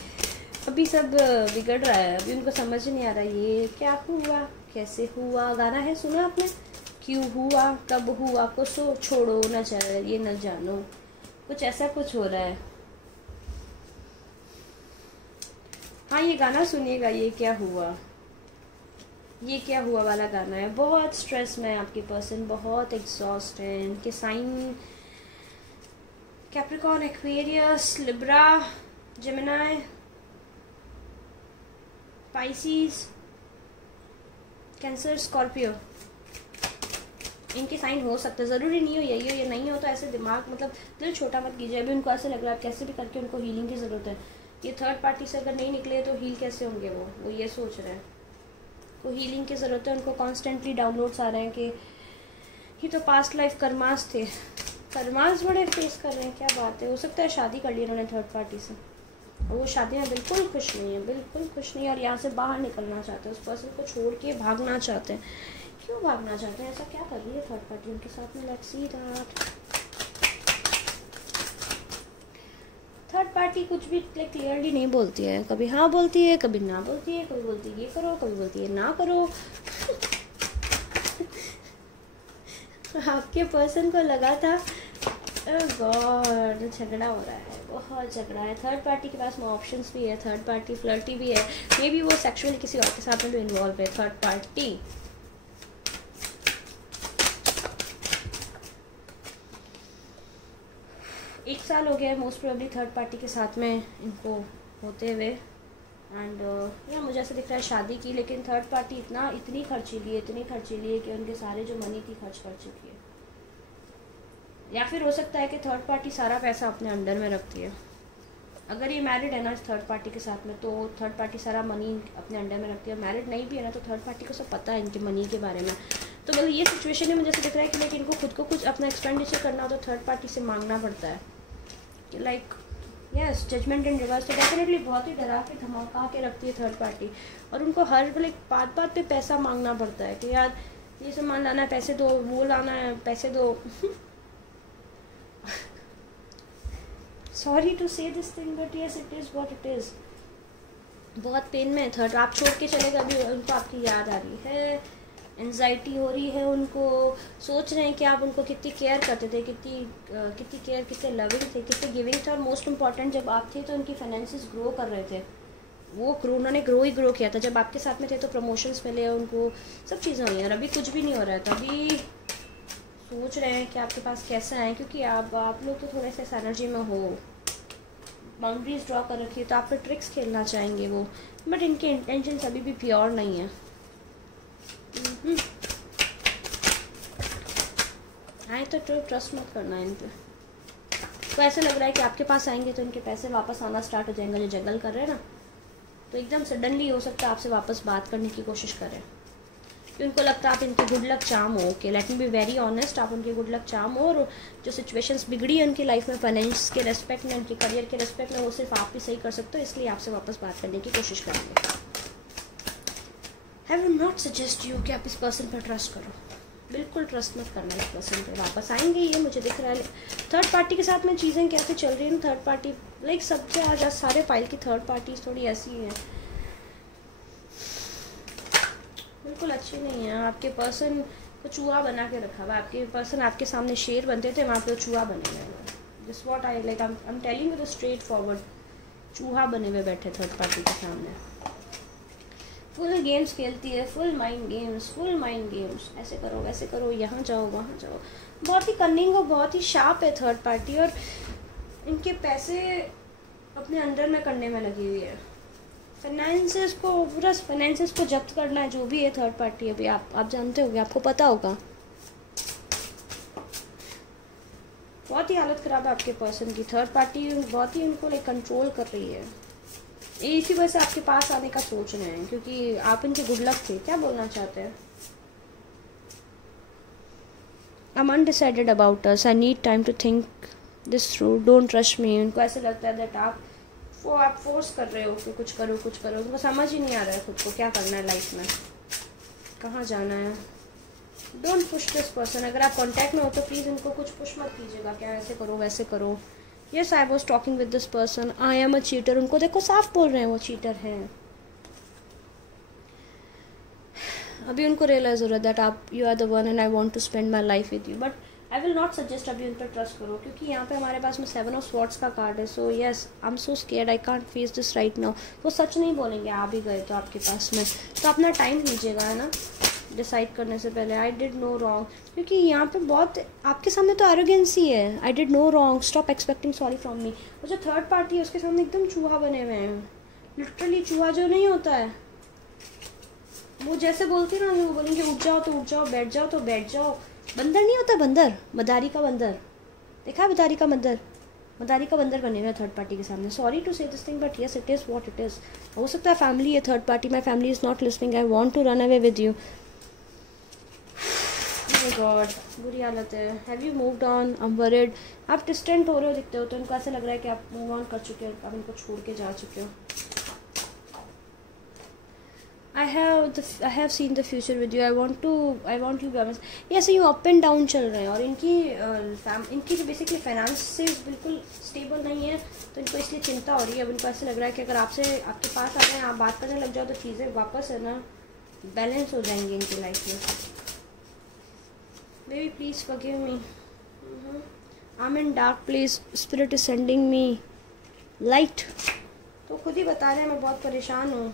अभी सब बिगड़ रहा है, अभी उनको समझ ही नहीं आ रहा ये क्या हुआ, कैसे हुआ। गाना है सुना आपने, क्यों हुआ, कब हुआ, को सो छोड़ो न जाए ये न जानो, कुछ ऐसा कुछ हो रहा है। हाँ ये गाना सुनिएगा, ये क्या हुआ, ये क्या हुआ वाला गाना है। बहुत स्ट्रेस में आपके पर्सन, बहुत एग्जॉस्ट है। इनके sign Capricorn, Aquarius, Libra, Gemini, Pisces, Cancer, Scorpio, इनके साइन हो सकते हैं। ज़रूरी नहीं हो यही हो, ये नहीं हो तो ऐसे दिमाग मतलब दिल छोटा मत कीजिए। अभी उनको ऐसे लग रहा है कैसे भी करके उनको हीलिंग की ज़रूरत है। ये थर्ड पार्टी से अगर नहीं निकले तो हील कैसे होंगे वो ये सोच रहे हैं। को हीलिंग की ज़रूरत है उनको। कॉन्स्टेंटली डाउनलोड्स आ रहे हैं कि ये तो पास्ट लाइफ कर्मास थे, कर्मास बड़े फेस कर रहे हैं। क्या बात है, हो सकता है शादी कर ली उन्होंने थर्ड पार्टी से, और वो शादी में बिल्कुल खुश नहीं है, बिल्कुल खुश नहीं है, और यहाँ से बाहर निकलना चाहते हैं, उस पर्सन को छोड़ के भागना चाहते हैं। क्यों भागना चाहते हैं, ऐसा क्या कर रही है थर्ड पार्टी उनके साथ में? Let's see that. Third party कुछ भी क्लियरली नहीं बोलती है, कभी हाँ बोलती है, कभी ना बोलती है, कभी बोलती है ये करो, कभी बोलती है ना करो। आपके पर्सन को लगा था गॉड झगड़ा हो रहा है, बहुत झगड़ा है। थर्ड पार्टी के पास में ऑप्शंस भी है, थर्ड पार्टी फ्लर्टी भी है, मे बी वो सेक्सुअली किसी और के साथ में भी इन्वॉल्व है थर्ड पार्टी। एक साल हो गया है मोस्ट प्रोबेबली थर्ड पार्टी के साथ में इनको होते हुए, एंड या मुझे ऐसा दिख रहा है शादी की, लेकिन थर्ड पार्टी इतनी खर्चीली है कि उनके सारे जो मनी थी खर्च कर चुकी है। या फिर हो सकता है कि थर्ड पार्टी सारा पैसा अपने अंडर में रखती है। अगर ये मैरिड है ना थर्ड पार्टी के साथ में, तो थर्ड पार्टी सारा मनी अपने अंडर में रखती है। मैरिड नहीं भी है ना तो थर्ड पार्टी को सब पता है इनके मनी के बारे में। तो मतलब ये सिचुएशन में मुझे ऐसा दिख रहा है कि लाइक इनको खुद को कुछ अपना एक्सपेंडिचर करना हो तो थर्ड पार्टी से मांगना पड़ता है कि लाइक यस जजमेंट इन रिवर्स। तो डेफिनेटली बहुत ही डरा के धमाका के रखती है थर्ड पार्टी, और उनको हर लाइक बात बात पे पैसा मांगना पड़ता है कि यार ये सामान लाना है पैसे दो, वो लाना है पैसे दो। Sorry to say this thing but yes it is what it is. बहुत पेन में है थर्ड। आप छोड़ के चले गए, अभी उनको आपकी याद आ रही है, एंजाइटी हो रही है उनको, सोच रहे हैं कि आप उनको कितनी केयर करते थे, कितनी केयर, कितने लविंग थे, कितने गिविंग थे। और मोस्ट इम्पॉर्टेंट जब आप थे तो उनकी फाइनेंसेस ग्रो कर रहे थे, वो उन्होंने ग्रो किया था। जब आपके साथ में थे तो प्रमोशंस मिले उनको, सब चीज़ें हुई हैं। अभी कुछ भी नहीं हो रहा है, तो अभी सोच रहे हैं कि आपके पास कैसा है, क्योंकि आप लोग तो थोड़े से इस एनर्जी में हो, बाउंड्रीज ड्रॉ कर रखी है, तो आप पे ट्रिक्स खेलना चाहेंगे वो, बट इनके इंटेंशंस अभी भी प्योर नहीं है। आए तो ट्रस्ट मत करना इन पे। तो ऐसे लग रहा है कि आपके पास आएंगे तो इनके पैसे वापस आना स्टार्ट हो जाएंगे, जो जंगल कर रहे हैं ना, तो एकदम सडनली हो सकता है आपसे वापस बात करने की कोशिश करें, कि उनको लगता है आप इनके गुड लक चार्म हो। Okay, let me be very honest, आप उनके गुड लक चार्म हो, और जो सिचुएशंस बिगड़ी है उनकी लाइफ में फाइनेंस के रेस्पेक्ट में, उनके करियर के रेस्पेक्ट में, वो सिर्फ आप ही सही कर सकते हो, इसलिए आपसे वापस बात करने की कोशिश करेंगे। आई विल नॉट सजेस्ट यू कि आप इस पर्सन पर ट्रस्ट करो, बिल्कुल ट्रस्ट मत करना इस पर्सन पे। वापस आएंगे ये मुझे दिख रहा है। थर्ड पार्टी के साथ में चीज़ें कैसे चल रही हैं, थर्ड पार्टी लाइक सबसे आज सारे फाइल की थर्ड पार्टीज थोड़ी ऐसी हैं, बिल्कुल अच्छी नहीं है। आपके पर्सन को चूहा बना के रखा हुआ, आपके पर्सन आपके सामने शेर बनते थे, वहाँ पे चूहा बने हुए। This what I like, I am telling you the straight forward, चूहा बने हुए बैठे थर्ड पार्टी के सामने। फुल गेम्स खेलती है, फुल माइंड गेम्स, ऐसे करो वैसे करो, यहाँ जाओ वहाँ जाओ। बहुत ही कन्निंग और बहुत ही शार्प है थर्ड पार्टी, और इनके पैसे अपने अंडर में करने में लगी हुई है। फाइनेंसेस को जब्त करना है, जो भी है थर्ड पार्टी। अभी आप जानते होंगे, आपको पता होगा। बहुत ही हालत ख़राब है आपके पर्सन की। थर्ड पार्टी बहुत ही उनको लाइक कंट्रोल कर रही है, इसी वजह से आपके पास आने का सोच रहे हैं, क्योंकि आप इनके गुड लक थे। क्या बोलना चाहते हैं? I am undecided about us, I need time to think this through, don't rush me. उनको ऐसे लगता है दैट आप फोर्स कर रहे हो कि कुछ करो। उनको समझ ही नहीं आ रहा है खुद को क्या करना है लाइफ में, कहाँ जाना है। Don't push this person. अगर आप कांटेक्ट में हो तो प्लीज़ इनको कुछ पुश मत कीजिएगा, क्या ऐसे करो वैसे करो। Yes, I was talking with this person, I am a cheater. उनको देखो साफ बोल रहे हैं वो चीटर हैं। अभी उनको रियलाइज हो रहा है दैट आप you are the one and I want to spend my life with you, but I will not suggest अभी उन पर ट्रस्ट करो, क्योंकि यहाँ पे हमारे पास में 7 ऑफ स्वॉर्ड्स का कार्ड है। So yes, I am so scared, I can't face this right now. वो सच नहीं बोलेंगे आ भी गए तो आपके पास में, तो अपना टाइम लीजिएगा, है ना, डिसाइड करने से पहले। आई डिड नो रॉन्ग, क्योंकि यहाँ पे बहुत आपके सामने तो एरोगेंसी है। I did no wrong, stop expecting sorry from me. और जो थर्ड पार्टी है उसके सामने एकदम चूहा बने हुए हैं, लिटरली चूहा जो नहीं होता है, वो जैसे बोलती ना, वो बोलेंगे उठ जाओ तो उठ जाओ, बैठ जाओ तो बैठ जाओ। बंदर नहीं होता, बंदर, मदारी का बंदर, देखा है मदारी का बंदर बने हुए थर्ड पार्टी के सामने। Sorry to say this thing but yes it is what it is. हो सकता है फैमिली है third party, my family is not listening, I want to run away with you. God, बुरी हालत है। Have you moved on? I am worried. आप distant हो रहे हो दिखते हो, तो उनको ऐसा लग रहा है कि आप मूव ऑन कर चुके हो, आप इनको छोड़ के जा चुके हो। I have seen the future with you. I want you to be, ऐसे यूँ अप एंड डाउन चल रहे हैं, और इनकी जो बेसिकली फाइनेंसेस बिल्कुल स्टेबल नहीं है, तो इनको इसलिए चिंता हो रही है। अब इनको ऐसे लग रहा है कि अगर आपके पास आ जाए, आप बात करने लग जाओ, तो चीज़ें वापस है ना बैलेंस हो जाएंगी इनकी लाइफ में। Baby please forgive me, I am in dark place, spirit is sending me light. तो खुद ही बता रहे हैं मैं बहुत परेशान हूँ,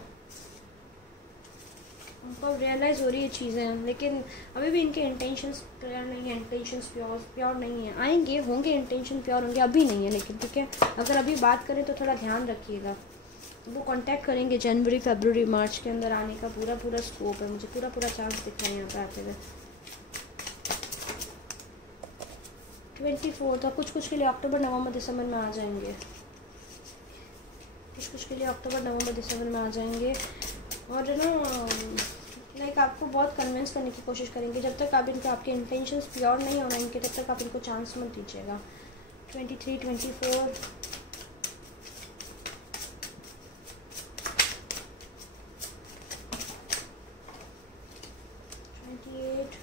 उनको रियलाइज़ हो रही है चीज़ें, लेकिन अभी भी इनके इंटेंशंस क्लियर नहीं है, इंटेंशंस प्योर नहीं है। आएंगे, होंगे, इंटेंशन प्योर होंगे, अभी नहीं है लेकिन, ठीक है। अगर अभी बात करें तो थोड़ा ध्यान रखिएगा। वो कांटेक्ट करेंगे जनवरी, फरवरी, मार्च के अंदर आने का पूरा स्कोप है, मुझे पूरा चांस दिख रहा है यहाँ पर आते हुए। 24 तो कुछ के लिए अक्टूबर, नवंबर, दिसंबर में आ जाएंगे। कुछ के लिए अक्टूबर नवंबर दिसंबर में आ जाएंगे। और ना लाइक आपको बहुत कन्विंस करने की कोशिश करेंगे। जब तक आप इनको आपके इंटेंशंस प्योर नहीं होना इनके, तब तक आप इनको चांस मत दीजिएगा। 23, 24, 28,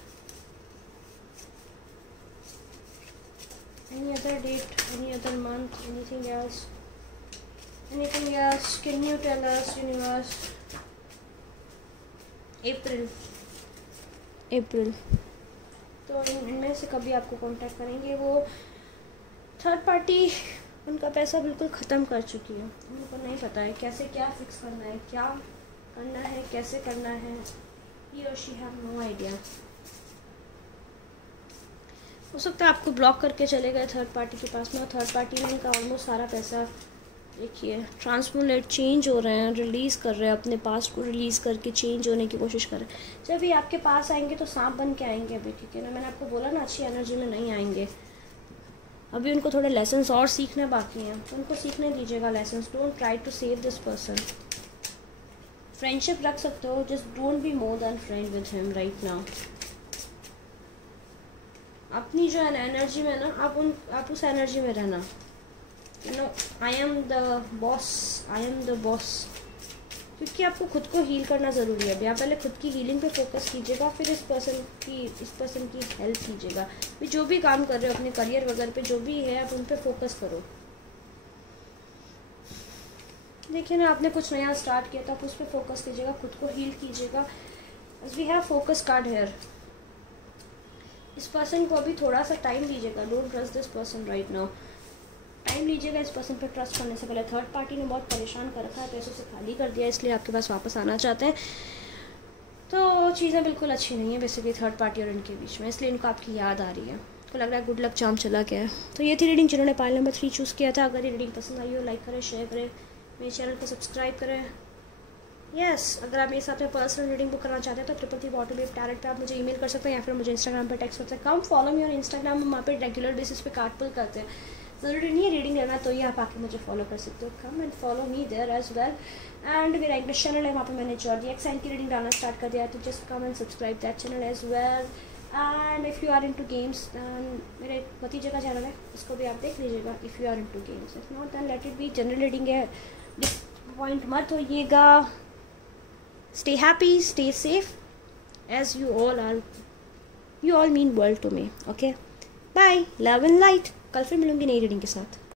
any other date, any other month, anything else, can you tell us, universe? अप्रैल। तो इनमें से कभी आपको कांटेक्ट करेंगे। वो थर्ड पार्टी उनका पैसा बिल्कुल ख़त्म कर चुकी है। उनको नहीं पता है कैसे क्या फिक्स करना है, क्या करना है, कैसे करना है। ही और शी हैव नो आइडिया। हो सकता है आपको ब्लॉक करके चले गए थर्ड पार्टी के पास में, और थर्ड पार्टी ने इनका ऑलमोस्ट सारा पैसा, देखिए ट्रांसफॉर्मेट चेंज हो रहे हैं, रिलीज़ कर रहे हैं, अपने पास्ट को रिलीज़ करके चेंज होने की कोशिश कर रहे हैं। जब ये आपके पास आएंगे तो सांप बन के आएंगे अभी, ठीक है ना। मैंने आपको बोला ना अच्छी एनर्जी में नहीं आएंगे। अभी उनको थोड़े लेसन्स और सीखने बाकी हैं, तो उनको सीखने दीजिएगा lessons. Don't try to save this person. Friendship रख सकते हो, just don't be more than friend with him right now. अपनी जो है एनर्जी में ना, आप उस एनर्जी में रहना। You know, I am the boss. क्योंकि आपको खुद को हील करना ज़रूरी है। अभी आप पहले खुद की हीलिंग पे फोकस कीजिएगा, फिर इस पर्सन की हेल्प कीजिएगा। भी जो भी काम कर रहे हो अपने करियर वगैरह पे, जो भी है आप उन पे फोकस करो। देखिए ना, आपने कुछ नया स्टार्ट किया तो आप उस पर फोकस कीजिएगा, खुद को हील कीजिएगा। We have focus card here. इस पर्सन को अभी थोड़ा सा टाइम दीजिएगा। Don't trust this person right now. Time लीजिएगा इस पर्सन पर ट्रस्ट करने से पहले। थर्ड पार्टी ने बहुत परेशान कर रखा है, पैसों से खाली कर दिया, इसलिए आपके पास वापस आना चाहते हैं। तो चीज़ें बिल्कुल अच्छी नहीं है बेसिकली थर्ड पार्टी और इनके बीच में, इसलिए इनको आपकी याद आ रही है। तो लग रहा है गुड लक चाम चला गया है। तो ये थी रीडिंग जिन्होंने पाइल नंबर 3 चूज़ किया था। अगर ये रीडिंग पसंद आई हो, लाइक करें, शेयर करें, मेरे चैनल को सब्सक्राइब करें। अगर आप मेरे साथ में पर्सनल रीडिंग बुक करना चाहते हैं तो www.tarot पे आप मुझे ईमेल कर सकते हैं, या फिर मुझे इंस्टाग्राम पर टेक्स्ट कर सकते हैं। कम फॉलो मी और इंस्टाग्राम, हम वहाँ पर रेगुलर बेसिस पे कार्ड पुल करते हैं। ज़रूरी नहीं है रीडिंग लेना, तो ये आप आके मुझे फॉलो कर सकते हो। Come and follow me there as well. And मेरा इंग्लिश चैनल है, वहाँ पे मैंने जॉर्डियक साइन की रीडिंग डालना स्टार्ट कर दिया है, तो just come and subscribe that channel as well. And if you are into games, मेरे भतीजे का चैनल है, उसको भी आप देख लीजिएगा if you are into games. If not then let it be. General reading है, डिसअपॉइंट मत होइएगा। Stay happy, stay safe, as you all mean world to me. Okay, bye, love and light. कल फिर मिलूंगी नई रीडिंग के साथ।